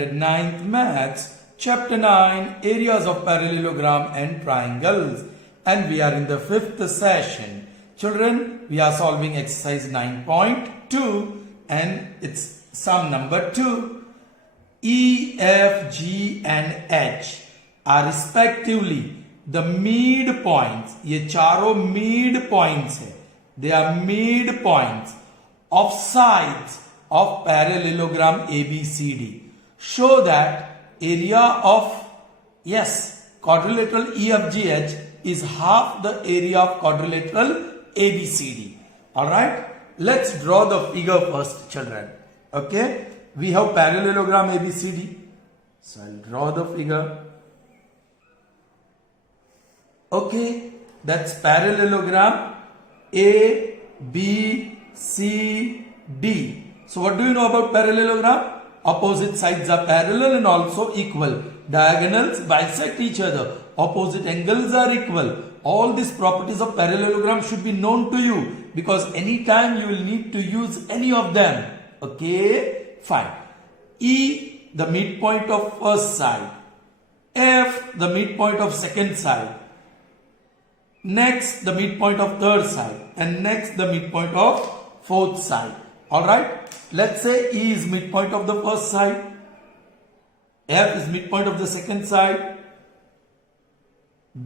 Standard 9th Maths, Chapter 9, Areas of Parallelogram and Triangles. And we are in the 5th session. Children, we are solving exercise 9.2 and it's sum number 2. E, F, G and H are respectively the midpoints. ये चारों midpoints है. They are midpoints of sides of parallelogram ABCD. Show that area of quadrilateral EFGH is half the area of quadrilateral ABCD. Alright, let's draw the figure first, children. Okay, we have parallelogram ABCD. So I'll draw the figure. Okay, that's parallelogram A, B, C, D. So what do you know about parallelogram? Opposite sides are parallel and also equal. Diagonals bisect each other. Opposite angles are equal. All these properties of parallelogram should be known to you because anytime you will need to use any of them. Okay, fine. E, the midpoint of first side. F, the midpoint of second side. Next, the midpoint of third side. And next, the midpoint of fourth side. Alright, let's say E is midpoint of the first side. F is midpoint of the second side.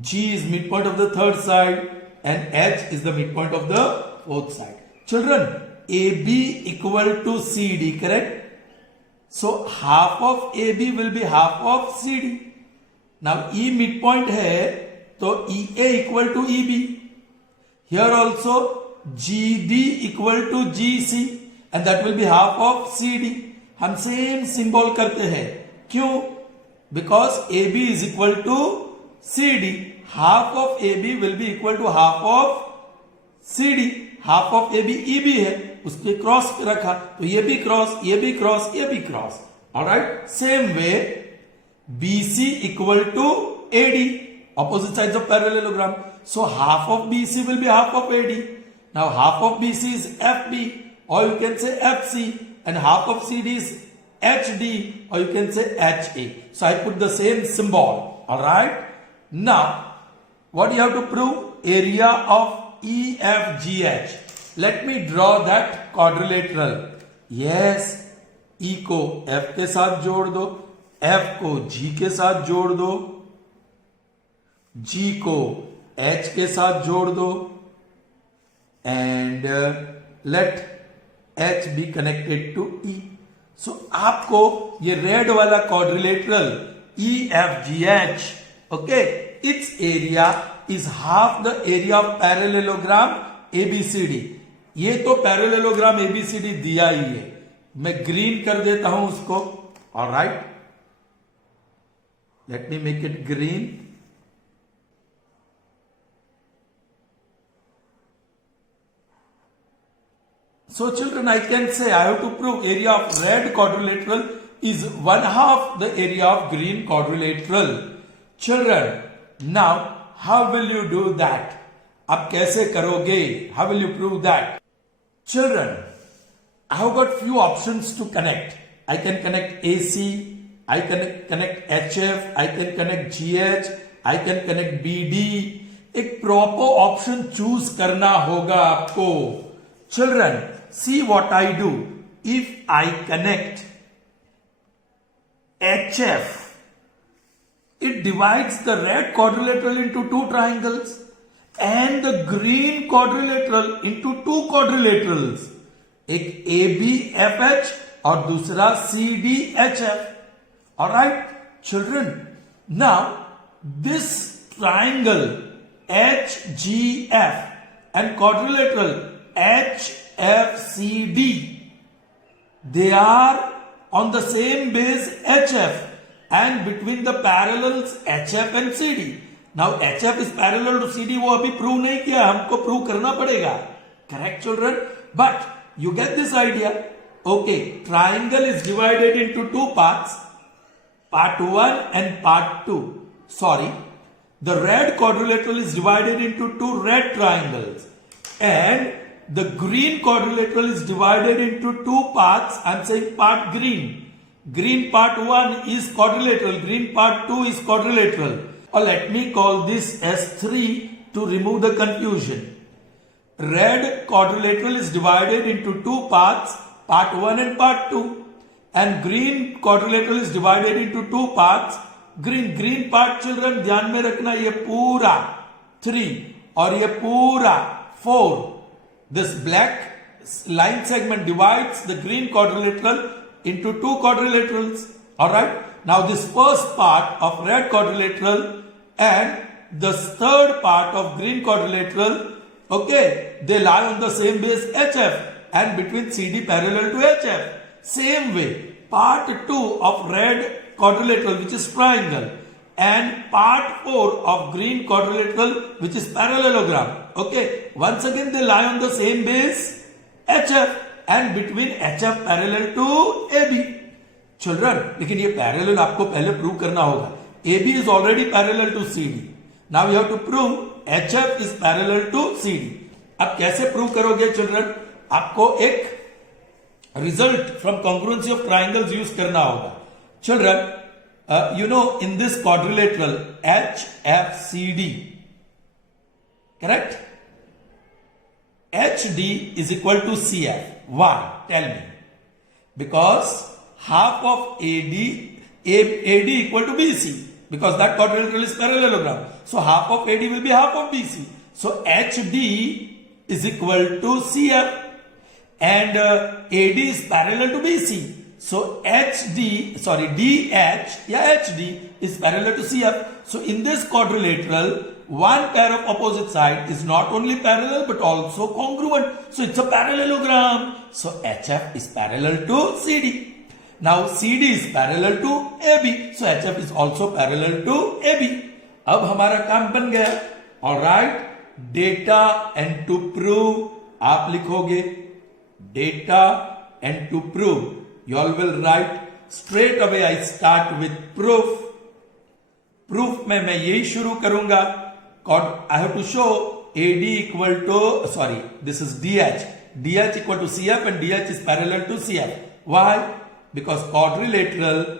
G is midpoint of the third side. And H is the midpoint of the fourth side. Children, AB equal to CD, correct? So, half of AB will be half of CD. Now, E midpoint hai, so EA equal to EB. Here also, GD equal to GC. And that will be half of CD. हम same symbol करते हैं. क्यों? Because AB is equal to CD. Half of AB will be equal to half of CD. Half of AB EB है. उसके cross पे रखा. तो ये भी क्रॉस, ये भी क्रॉस, ये भी cross. Alright? Same way, BC equal to AD. Opposite sides of parallelogram. So half of BC will be half of AD. Now half of BC is FB. Or you can say FC, and half of CD is HD, or you can say HA. So I put the same symbol. Alright. Now, what do you have to prove? Area of EFGH. Let me draw that quadrilateral. Yes, E को F के साथ जोड़ दो, F को G के साथ जोड़ दो, G को H के साथ जोड़ दो, and let H be connected to E. So आपको ये रेड वाला quadrilateral EFGH, okay, its area is half the area of parallelogram ABCD. ये तो parallelogram ABCD दिया ही है. मैं ग्रीन कर देता हूं उसको. Alright, let me make it green. So children, I can say I have to prove area of red quadrilateral is 1/2 the area of green quadrilateral. Children, now how will you do that? आप कैसे करोगे? How will you prove that? Children, I have got few options to connect. I can connect AC, I can connect HF, I can connect GH, I can connect BD. एक proper option choose करना होगा आपको. Children, see what I do. If I connect HF, it divides the red quadrilateral into two triangles and the green quadrilateral into two quadrilaterals. एक ABFH और दूसरा CDHF. Alright, children. Now, this triangle HGF and quadrilateral HFCD, they are on the same base HF and between the parallels HF and CD. Now HF is parallel to CD, वो अभी prove नहीं किया, हमको prove करना पड़ेगा. Correct, children? But you get this idea. Okay, triangle is divided into two parts, part 1 and part 2. Sorry, the red quadrilateral is divided into two red triangles and the green quadrilateral is divided into two parts. I'm saying part green. Green part 1 is quadrilateral, green part 2 is quadrilateral. Or let me call this as 3 to remove the confusion. Red quadrilateral is divided into two parts, part 1 and part 2. And green quadrilateral is divided into two parts. Green part children ध्यान में रखना, ये पूरा 3 और ये पूरा 4. This black line segment divides the green quadrilateral into two quadrilaterals. Alright. Now this first part of red quadrilateral and the third part of green quadrilateral, okay, they lie on the same base HF and between CD parallel to HF. Same way, part 2 of red quadrilateral, which is triangle, and part 4 of green quadrilateral, which is parallelogram. Okay, once again they lie on the same base HF and between HF parallel to AB. Children, लेकिन ये parallel आपको पहले prove करना होगा. AB is already parallel to CD. Now you have to prove HF is parallel to CD. अब कैसे prove करोगे children? आपको एक result from congruency of triangles use करना होगा. Children, you know in this quadrilateral HFCD, correct? HD is equal to CF. Why? Tell me. Because half of AD equal to BC. Because that quadrilateral is parallelogram. So half of AD will be half of BC. So HD is equal to CF. And AD is parallel to BC. So DH is parallel to CF. So in this quadrilateral, one pair of opposite side is not only parallel but also congruent. So it's a parallelogram. So HF is parallel to CD. Now CD is parallel to AB. So HF is also parallel to AB. अब हमारा काम बन गया. Alright. Data and to prove आप लिखोगे. Data and to prove. You all will write. Straight away I start with proof. Proof में मैं यही शुरू करूंगा. I have to show AD equal to, this is DH. DH equal to CF and DH is parallel to CF. Why? Because quadrilateral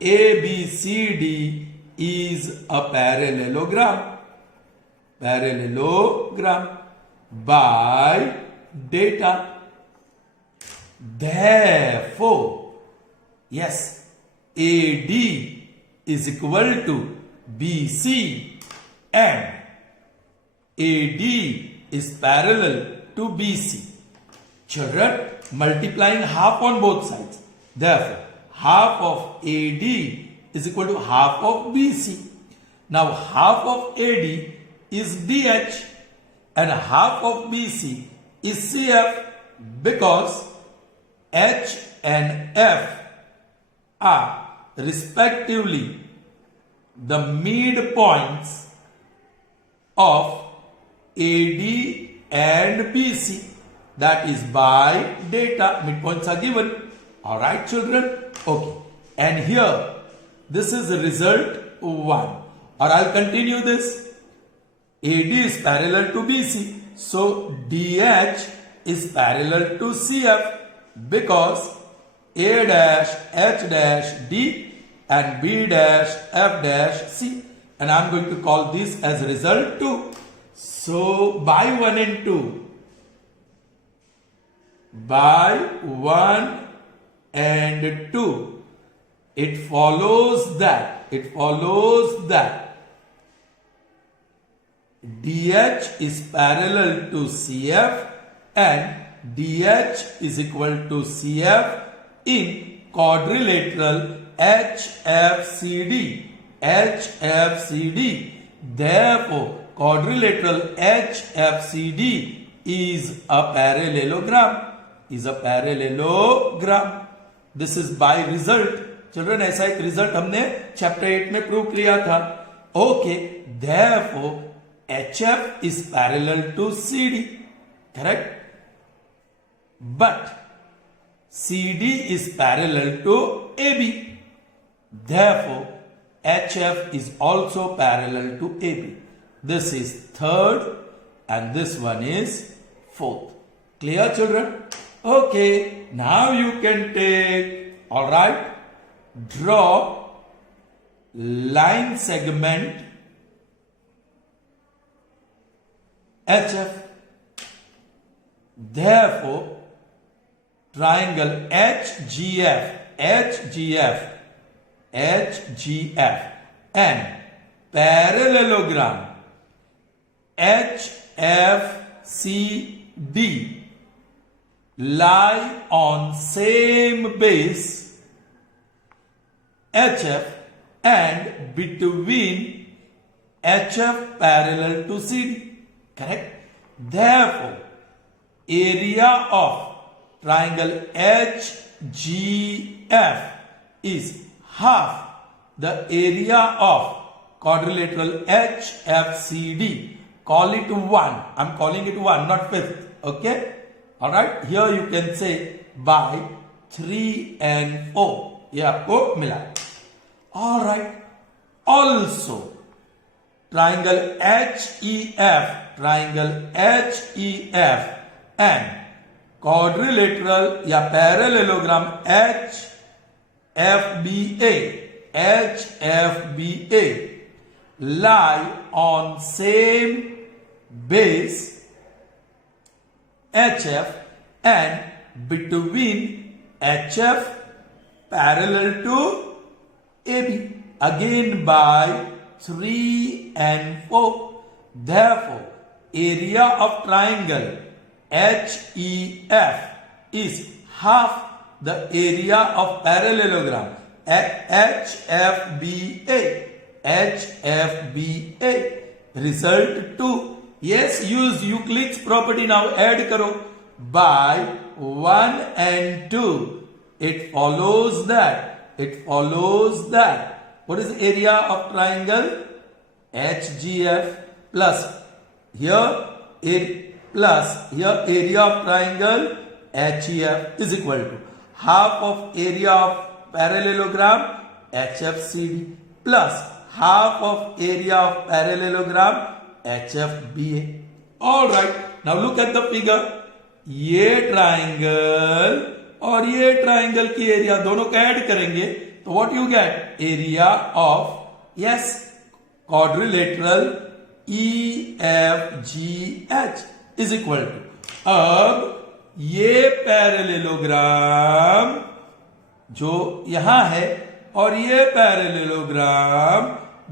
ABCD is a parallelogram. Parallelogram by data. Therefore, yes, AD is equal to BC and AD is parallel to BC. Children, multiplying half on both sides. Therefore, half of AD is equal to half of BC. Now, half of AD is DH and half of BC is CF because H and F are respectively the midpoints of AD and BC. That is by data. Midpoints are given. Alright children. Okay. And here, this is the result 1. Or I'll continue this. AD is parallel to BC. So DH is parallel to CF because A dash H dash D and B dash F dash C. And I'm going to call this as result 2. So by 1 and 2. By 1 and 2. It follows that DH is parallel to CF and DH is equal to CF in quadrilateral HFCD. Therefore, quadrilateral HFCD is a parallelogram. This is by result. Children, ऐसा एक result हमने chapter 8 में prove किया था. Okay, therefore, HF is parallel to CD. Correct? But CD is parallel to AB. Therefore, HF is also parallel to AB. This is third and this one is fourth. Clear children? Okay, now you can take, alright, draw line segment HF. Therefore, triangle HGF and parallelogram HFCD lie on same base HF and between HF parallel to CD. Correct? Therefore, area of triangle HGF is half the area of quadrilateral HFCD. Call it 1. I'm calling it 1, not fifth. Okay? Alright? Here you can say by 3 and 4. ये आपको मिला. Alright. Also, triangle HEF and quadrilateral या parallelogram HFBA lie on same base HF and between HF parallel to AB, again by 3 and 4. Therefore, area of triangle HEF is half the area of parallelogram HFBA. Result 2. Yes, use Euclid's property. Now add karo by 1 and 2. It follows that. What is the area of triangle HGF plus here area of triangle HEF is equal to half of area of parallelogram HFCD plus half of area of parallelogram HFBA. Alright, now look at the figure. ये triangle और ये triangle की area दोनों का add करेंगे तो what you get area of yes quadrilateral EFGH is equal to, अब ये पैरेललोग्राम जो यहां है और ये पैरेललोग्राम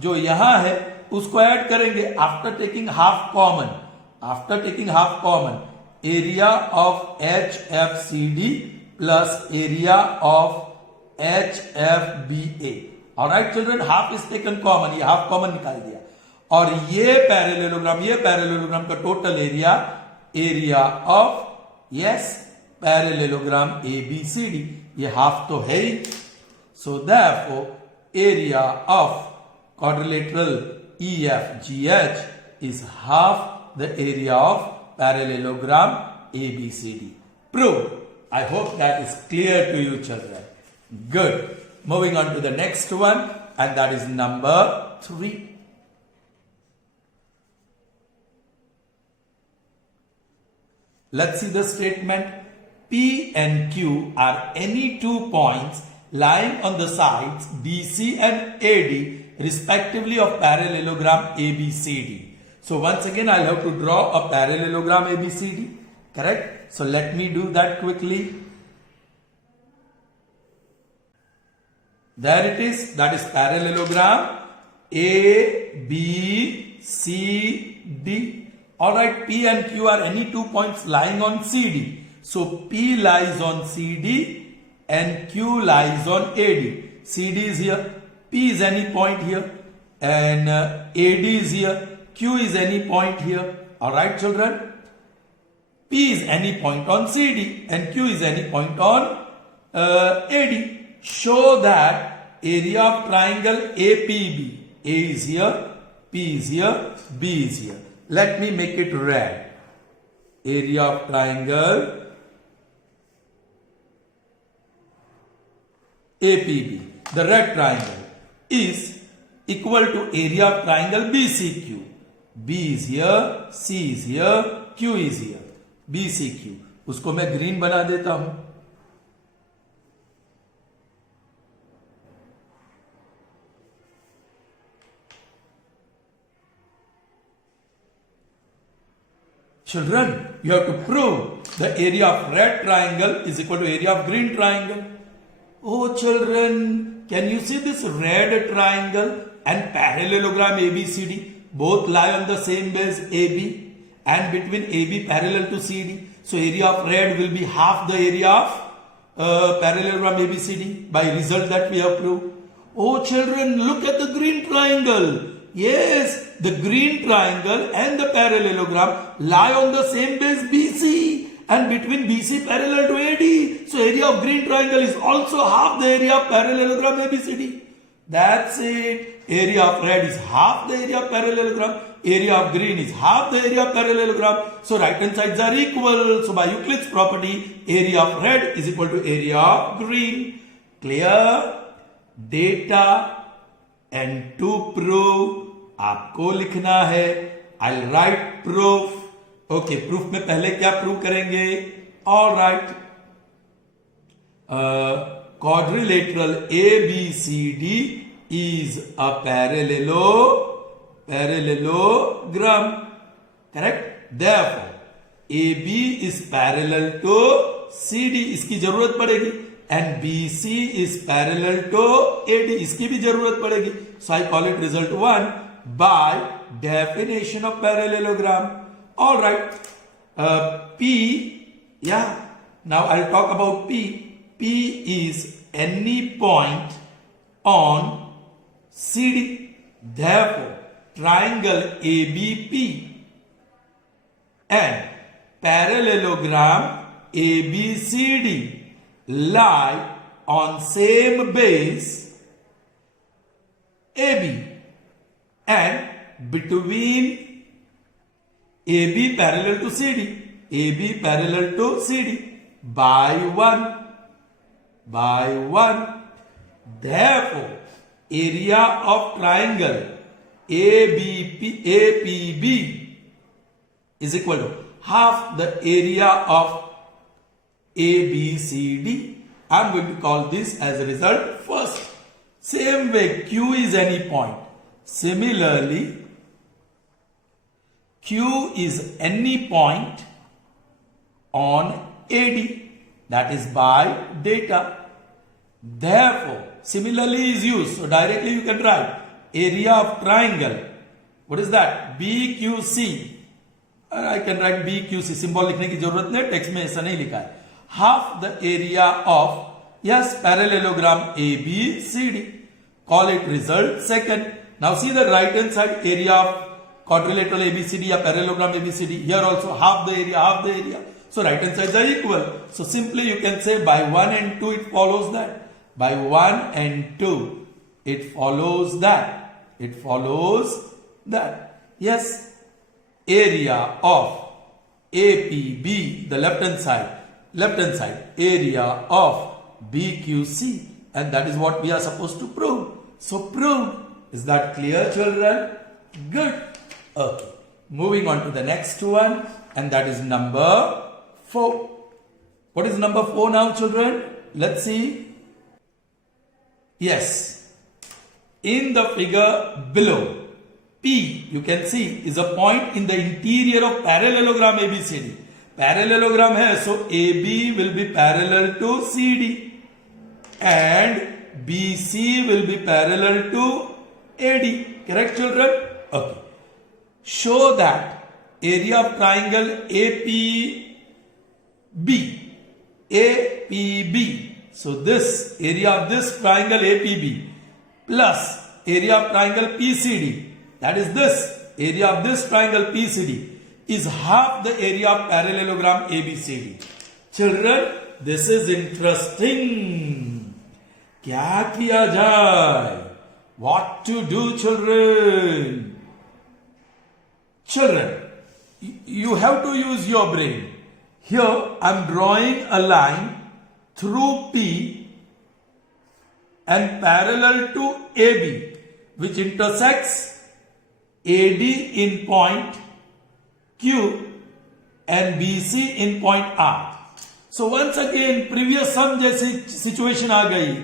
जो यहां है उसको ऐड करेंगे after taking half common area of HFCD plus area of HFBA. Alright children, half is taken common, ये हाफ कॉमन निकाल दिया और ये पैरेललोग्राम का total area of yes parallelogram ABCD, ये हाफ तो है ही. So therefore area of quadrilateral EFGH is half the area of parallelogram ABCD. Proved. I hope that is clear to you children. Good. Moving on to the next one, and that is number 3. Let's see the statement. P and Q are any two points lying on the sides DC and AD respectively of parallelogram ABCD. So once again I'll have to draw a parallelogram ABCD, correct? So let me do that quickly. There it is, that is parallelogram ABCD. Alright, P and Q are any two points lying on CD. So P lies on CD and Q lies on AD. CD is here, P is any point here, and AD is here, Q is any point here. Alright children, P is any point on CD and Q is any point on AD. Show that area of triangle APB, A is here, P is here, B is here. Let me make it red. Area of triangle APB, the red triangle, is equal to area of triangle BCQ. B is here, C is here, Q is here. BCQ. उसको मैं green बना देता हूं. Children, you have to prove the area of red triangle is equal to area of green triangle. Oh children, can you see this red triangle and parallelogram ABCD? Both lie on the same base AB and between AB parallel to CD. So area of red will be half the area of parallelogram ABCD by result that we have proved. Oh children, look at the green triangle. Yes, the green triangle and the parallelogram lie on the same base BC and between BC parallel to AD. So area of green triangle is also half the area of parallelogram ABCD. That's it. Area of red is half the area of parallelogram. Area of green is half the area of parallelogram. So right hand sides are equal. So by Euclid's property, area of red is equal to area of green. Clear? Data and to prove आपको लिखना है. I'll write proof. Okay, proof में पहले क्या prove करेंगे? All right. Quadrilateral ABCD is a parallelogram. Correct? Therefore, AB is parallel to CD. इसकी जरूरत पड़ेगी. And BC is parallel to AD. इसकी भी जरूरत पड़ेगी. So I call it result 1 by definition of parallelogram. All right. P. Yeah. Now I'll talk about P. P is any point on CD. Therefore, triangle ABP and parallelogram ABCD lie on same base AB and between AB parallel to CD, AB parallel to CD by 1. Therefore, area of triangle APB is equal to half the area of ABCD. I am going to call this as a result first. Same way, Q is any point. Similarly, Q is any point on AD, that is by data. Therefore, similarly is used. So directly you can write area of triangle. What is that? BQC. And I can write BQC. Symbol लिखने की जरूरत नहीं, text में ऐसा नहीं लिखा है. Half the area of, yes, parallelogram ABCD. Call it result second. Now see the right hand side area of quadrilateral ABCD or parallelogram ABCD. Here also half the area. So right hand sides are equal. So simply you can say by 1 and 2 it follows that. By 1 and 2 it follows that. Yes. Area of APB, the left hand side, area of BQC, and that is what we are supposed to prove. So prove. Is that clear, children? Good. Okay. Moving on to the next one, and that is number 4. What is number 4 now, children? Let's see. Yes. In the figure below, P, you can see, is a point in the interior of parallelogram ABCD. Parallelogram hai, so AB will be parallel to CD and BC will be parallel to AD. Correct, children? Okay. Show that area of triangle APB. So this area of this triangle APB plus area of triangle PCD, that is this area of this triangle PCD, is half the area of parallelogram ABCD. Children, this is interesting. क्या किया जाए? What to do, children? Children, you have to use your brain. Here I am drawing a line through P and parallel to AB, which intersects AD in point Q and BC in point R. So once again previous sum जैसी situation आ गई.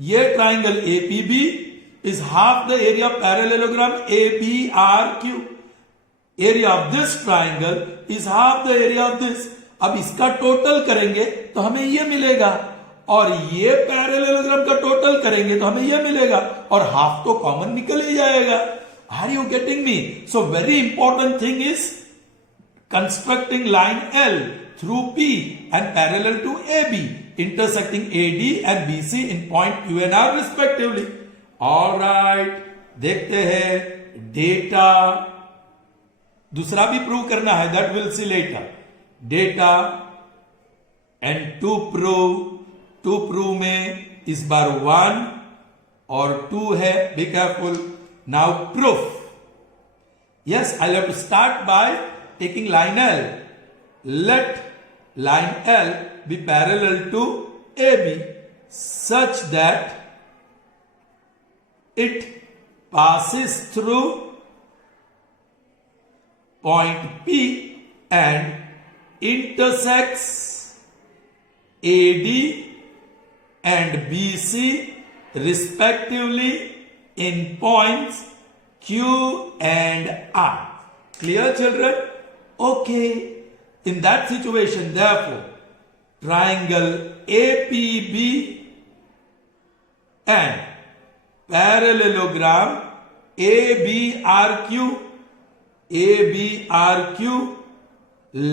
ये triangle APB is half the area of parallelogram ABRQ. Area of this triangle is half the area of this. अब इसका total करेंगे तो हमें ये मिलेगा, और ये पैरेललोग्राम का टोटल करेंगे तो हमें ये मिलेगा, और हाफ तो कॉमन निकल ही जाएगा। Are you getting me? So very important thing is constructing line L through P and parallel to AB, intersecting AD and BC in point Q and R respectively. All right, देखते हैं data, दूसरा भी prove करना है, that we'll see later. Data and to prove में इस बार 1 और 2 है, be careful. Now proof. Yes, I'll have to start by taking line L. Let line L be parallel to AB such that it passes through point P and intersects AD and BC respectively in points Q and R. Clear, children? Okay, in that situation, therefore, triangle APB and parallelogram ABRQ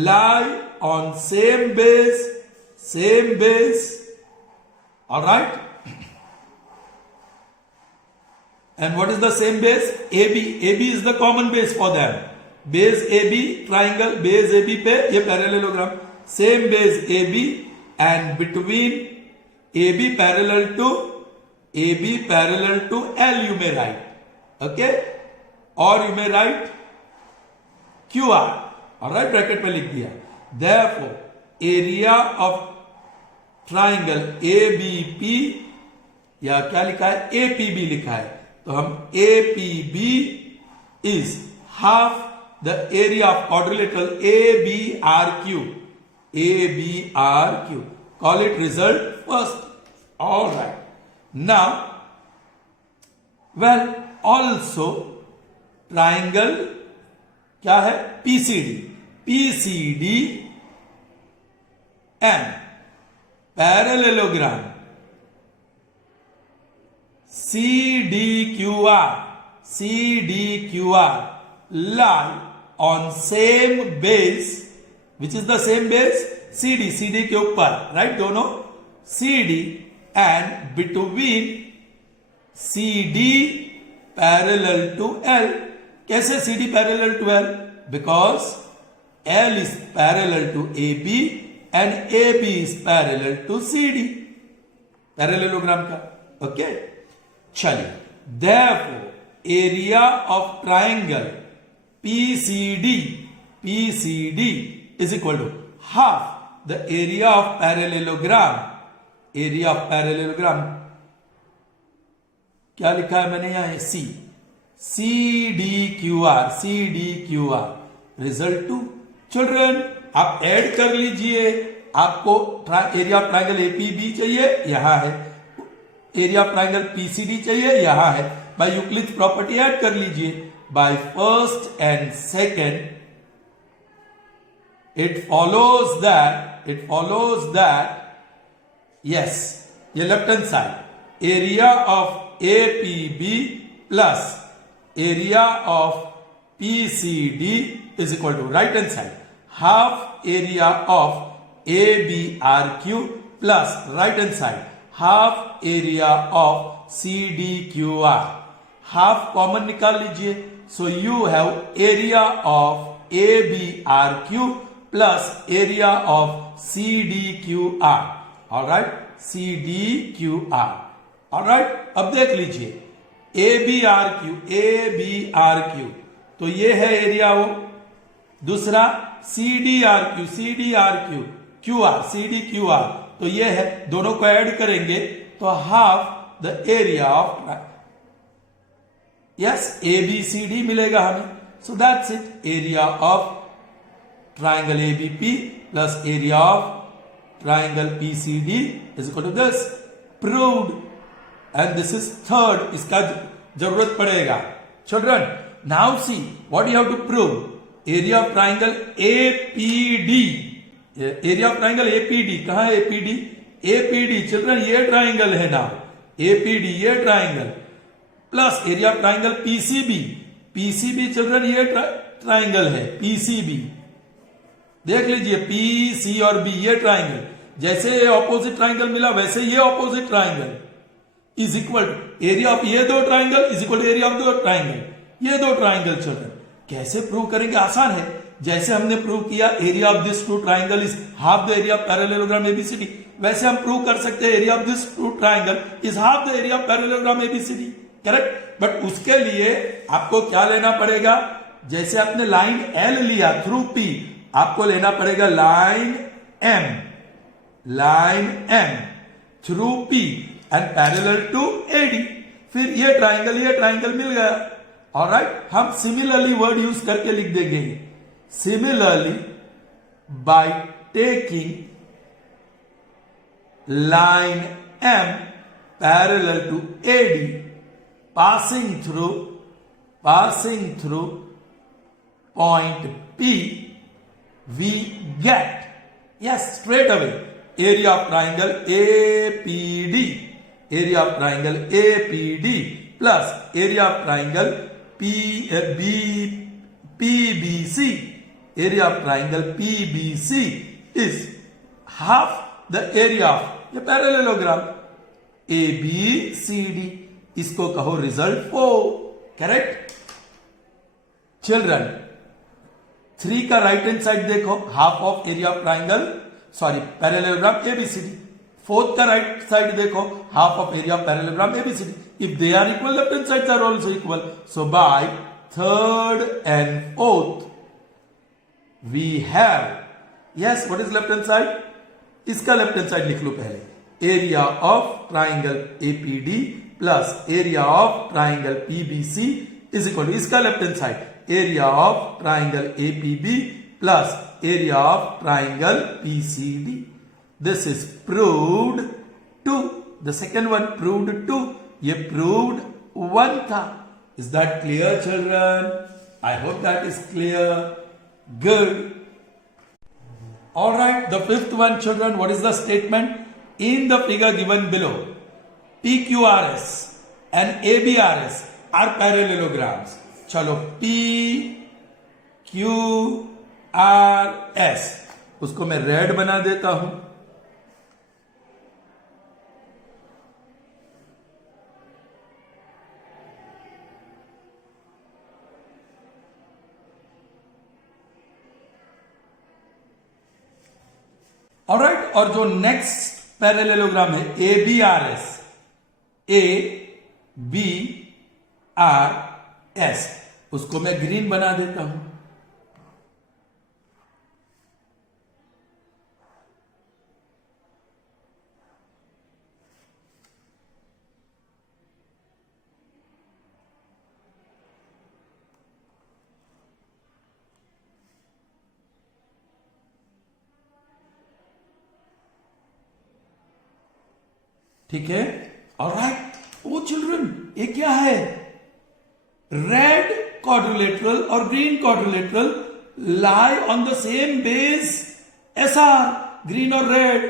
lie on same base, all right? And what is the same base? AB is the common base for them. Base AB triangle, base AB पे ये parallelogram, same base AB and between AB parallel to L you may write, okay, और you may write QR, alright, bracket में लिख दिया। Therefore area of triangle ABP, या क्या लिखा है, APB लिखा है, तो हम APB is half the area of quadrilateral ABRQ. Call it result first. All right. Now, well, also triangle क्या है, PCD and parallelogram CDQR lie on same base, which is the same base, CD के ऊपर, right, दोनों CD and between CD parallel to L. कैसे CD parallel to L? Because L is parallel to AB and AB is parallel to CD, parallelogram का, okay? चलिए, therefore area of triangle PCD is equal to half the area of parallelogram. क्या लिखा है मैंने यहाँ, CDQR result 2। Children आप add कर लीजिए, आपको एरिया ऑफ ट्राइंगल APB चाहिए, यहां है, एरिया ऑफ ट्राइंगल PCD चाहिए, यहां है, बाय यूक्लिड प्रॉपर्टी ऐड कर लीजिए। By first and second, it follows that yes, ये left hand side, area of APB plus area of PCD is equal to right hand side, half area of ABRQ plus right hand side, half area of CDQR, half common निकाल लीजिए। So you have area of ABRQ plus area of CDQR, all right, CDQR, all right। अब देख लीजिए ABRQ, तो ये है area वो, दूसरा CDRQ, CDQR, तो ये है, दोनों को ऐड करेंगे तो half the area of, yes, ABCD मिलेगा हमें। So that's it, area of triangle ABP plus area of triangle PCD is equal to this. Proved. And this is third, इसका जरूरत पड़ेगा। Children, now see what you have to prove. Area of triangle APD, area of triangle APD, कहां है APD? APD children ये triangle है ना, APD ये triangle, plus area of triangle PCB, PCB children ये ट्राइंगल है पीसीबी, देख लीजिए पी सी और बी ये ट्राइंगल, जैसे ऑपोजिट ट्राइंगल मिला वैसे ये opposite triangle is equal to area of ये दो triangle is equal to area of दो ट्राइंगल, ये दो ट्राइंगल चिल्ड्रन। कैसे प्रूव करेंगे? आसान है, जैसे हमने प्रूव किया area of this two triangle is half the area of parallelogram ABCD, वैसे हम प्रूव कर सकते हैं area of this two triangle is half the area of parallelogram ABCD, correct. But उसके लिए आपको क्या लेना पड़ेगा? जैसे आपने लाइन एल लिया थ्रू पी, आपको लेना पड़ेगा line M through P and parallel to AD, फिर ये ट्राइंगल मिल गया। ऑलराइट, हम सिमिलरली वर्ड यूज करके लिख देंगे, similarly by taking line M parallel to AD passing through point P, we get, yes, straight away area of triangle APD, area of triangle APD plus area of triangle PBC, area of triangle PBC is half the area of the parallelogram ABCD, इसको कहो result 4, correct. Children 3 का right hand side देखो, half of area of triangle sorry parallelogram ABCD, 4th का right side देखो, half of area of parallelogram ABCD, if they are equal left hand sides are also equal, so by 3rd and 4th we have, yes what is left hand side? इसका left hand side लिख लो पहले, area of triangle APD plus area of triangle PBC is equal to, इसका left hand side area of triangle APB plus area of triangle PCD. This is proved 2, the second one proved 2, ये proved 1 था। Is that clear children? I hope that is clear, good. Alright, the 5th one children, what is the statement? In the figure given below, PQRS and ABRS are parallelograms. चलो PQRS उसको मैं red बना देता हूं, alright. और जो next parallelogram है ABRS, ABRS उसको मैं ग्रीन बना देता हूं, ठीक है। ऑलराइट, ओ चिल्ड्रन ये क्या है? रेड क्वाड्रिलेटरल और green quadrilateral lie on the same base SR, green or red,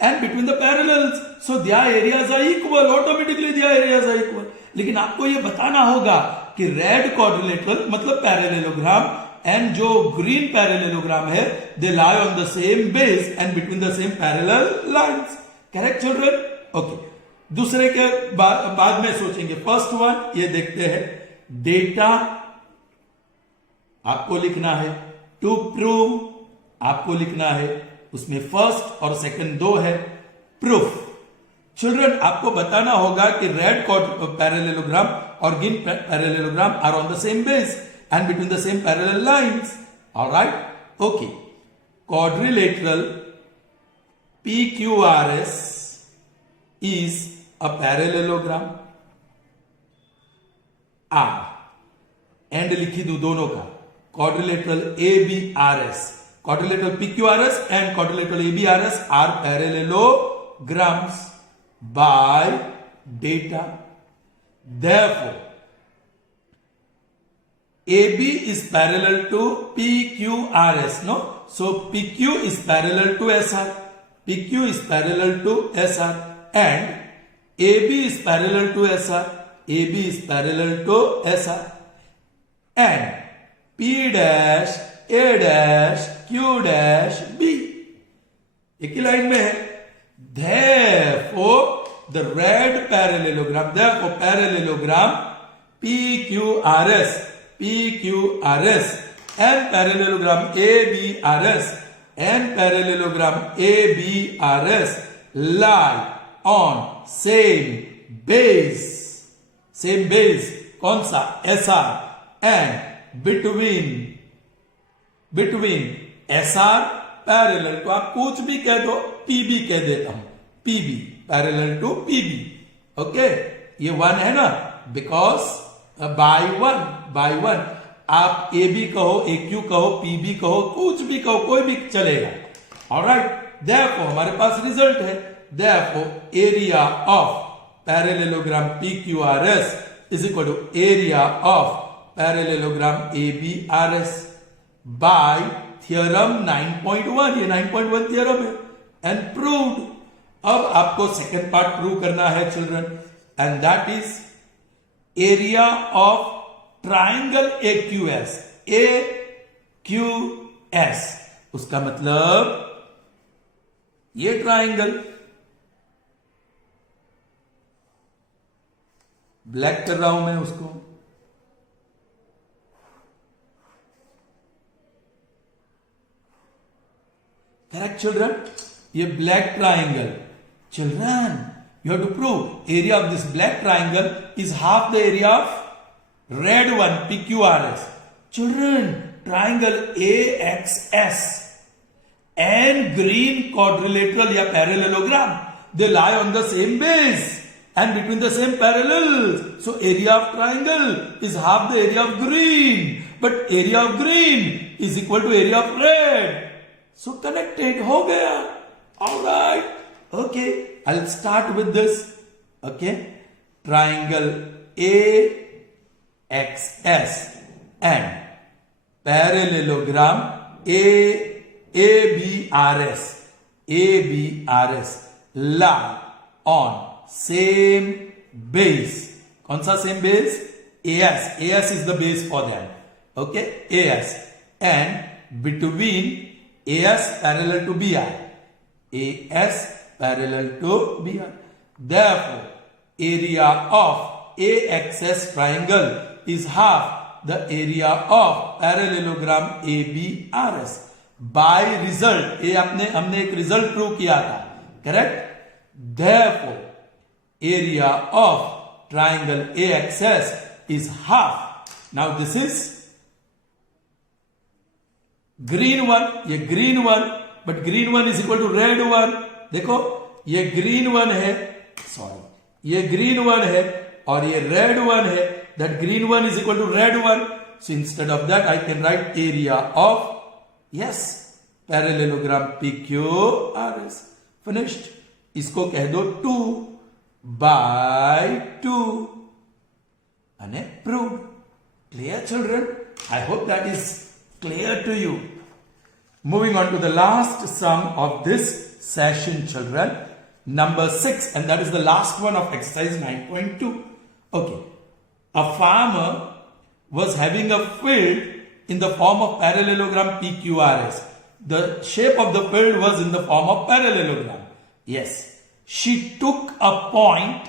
and between the parallels, so their areas are equal, automatically their areas are equal. लेकिन आपको ये बताना होगा कि रेड क्वाड्रिलेटरल मतलब पैरेललोग्राम एंड जो green parallelogram है दे lie on the same base and between the same parallel lines. Correct children? Okay, दूसरे के बाद में सोचेंगे। फर्स्ट वन ये देखते हैं, डेटा आपको लिखना है, टू प्रूव आपको लिखना है, उसमें फर्स्ट और सेकंड दो है, प्रूफ। चिल्ड्रन आपको बताना होगा कि रेड पैरेललोग्राम और green parallelogram are on the same base and between the same parallel lines. Alright, okay. Quadrilateral PQRS is a parallelogram R and लिखी दू दोनों का, quadrilateral ABRS, quadrilateral PQRS and quadrilateral ABRS are parallelograms by data. Therefore AB is parallel to PQRS, no? So PQ is parallel to SR. PQ is parallel to SR and AB is parallel to SR. AB is parallel to SR and P dash, A dash, Q dash, B. एक ही line में है. Therefore, the red parallelogram, therefore parallelogram PQRS, PQRS and parallelogram ABRS and parallelogram ABRS lie on same base. Same base. कौन सा? SR and between SR parallel तो आप कुछ भी कह दो, PB कह देता हूं, PB parallel to PB. Okay, ये 1 है ना, बिकॉज बाय वन आप AB कहो, AQ कहो, PB कहो, कुछ भी कहो, कोई भी चलेगा. ऑलराइट, देयरफॉर हमारे पास रिजल्ट है. Therefore area of parallelogram PQRS is equal to area of parallelogram ABRS by theorem 9.1. ये 9.1 theorem है and proved. अब आपको सेकेंड पार्ट प्रूव करना है children, and that is area of triangle AQS. AQS उसका मतलब ये ट्राइंगल, ब्लैक कर रहा हूं मैं उसको, करेक्ट चिल्ड्रन. ये black triangle, children you have to prove area of this black triangle is half the area of red one PQRS. Children, triangle AXS and green quadrilateral या parallelogram, they lie on the same base and between the same parallels. So area of triangle is half the area of green, but area of green is equal to area of red. So connected हो गया. All right. Okay, I'll start with this. Okay, triangle AXS and parallelogram ABRS lie on same base. कौन सा same base? AS. AS is the base for them. Okay, AS and between AS parallel to BR. AS parallel to BR. Therefore, area of AXS triangle is half the area of parallelogram ABRS. By result, ये हमने एक result prove किया था, correct. Therefore, area of triangle AXS is half. Now this is green one, ये green one, but green one is equal to red one. देखो ये green one है, sorry ये ग्रीन वन है और ये रेड वन है. That green one is equal to red one. So instead of that I can write area of, yes, parallelogram PQRS. Finished. इसको कह दो 2/2 અને proved. Clear children? I hope that is clear to you. Moving on to the last sum of this session, children, number 6, and that is the last one of exercise 9.2. Okay, a farmer was having a field in the form of parallelogram PQRS. The shape of the field was in the form of parallelogram. Yes, she took a point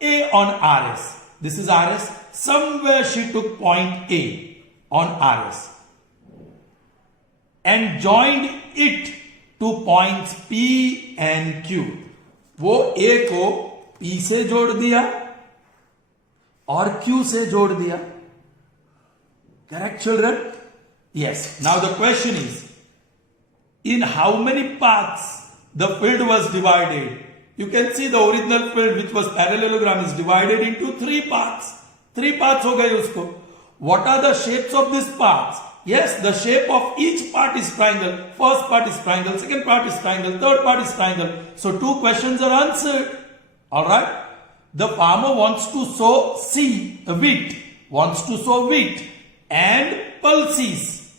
A on RS. This is RS. Somewhere she took point A on RS and joined it to points P and Q. वो A को P से जोड़ दिया और Q से जोड़ दिया. Correct children? Yes. Now the question is, in how many parts the field was divided? You can see the original field which was parallelogram is divided into 3 parts. 3 parts हो गए उसको. What are the shapes of these parts? Yes, the shape of each part is triangle. First part is triangle, second part is triangle, third part is triangle. So 2 questions are answered. Alright. The farmer wants to sow wheat. Wants to sow wheat and pulses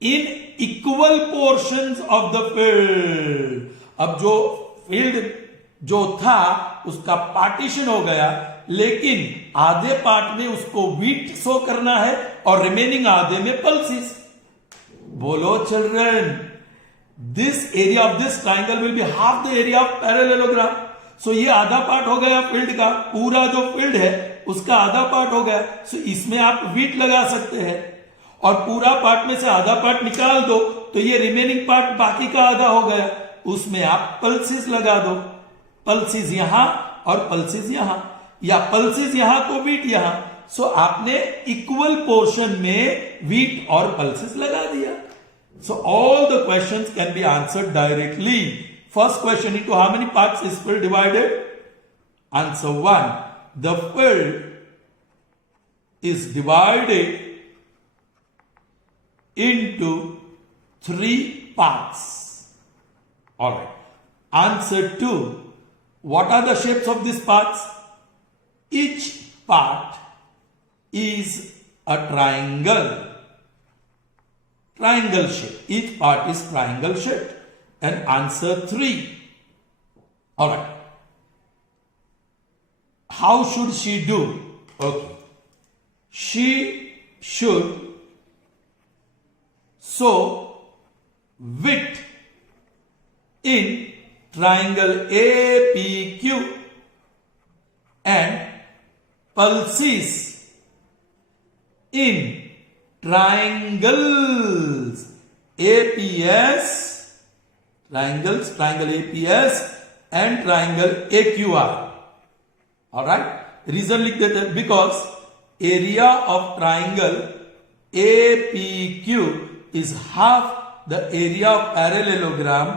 in equal portions of the field. अब जो field जो था उसका partition हो गया, लेकिन आधे part में उसको व्हीट शो करना है और रिमेनिंग आधे में पल्सेस. बोलो children, this area of this triangle will be half the area of parallelogram. So ये आधा पार्ट हो गया फील्ड का, पूरा जो फील्ड है उसका आधा पार्ट हो गया. सो इसमें आप व्हीट लगा सकते हैं और पूरा पार्ट में से आधा पार्ट निकाल दो तो ये रिमेनिंग पार्ट बाकी का आधा हो गया, उसमें आप पल्सेस लगा दो. पल्सेस यहां और पल्सेस यहां, या पल्सेस यहां को व्हीट यहां. सो आपने इक्वल पोर्शन में व्हीट और पल्सेस लगा दिया. So all the questions can be answered directly. First question, into how many parts is field divided? Answer 1. The field is divided into 3 parts. All right. Answer 2. What are the shapes of these parts? Each part is a triangle. Triangle shape. Each part is triangle shaped. And answer 3. All right. How should she do? Okay. She should sow wheat in triangle APQ and pulses in triangles APS, triangle APS and triangle AQR. All right. Reason लिख देते हैं, because area of triangle APQ is half the area of parallelogram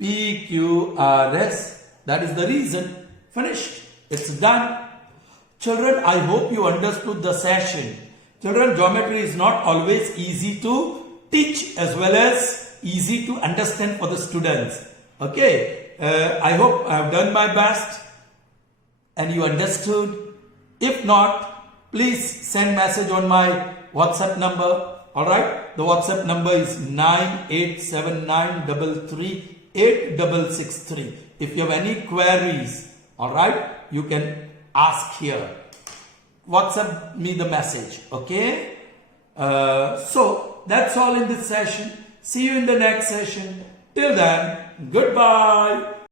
PQRS. That is the reason. Finished. It's done. Children, I hope you understood the session. Children, geometry is not always easy to teach as well as easy to understand for the students. Okay. I hope I have done my best and you understood. If not, please send message on my WhatsApp number. Alright, the WhatsApp number is 9879338663. If you have any queries, alright, you can ask here. WhatsApp me the message, okay? So, that's all in this session. See you in the next session. Till then, goodbye.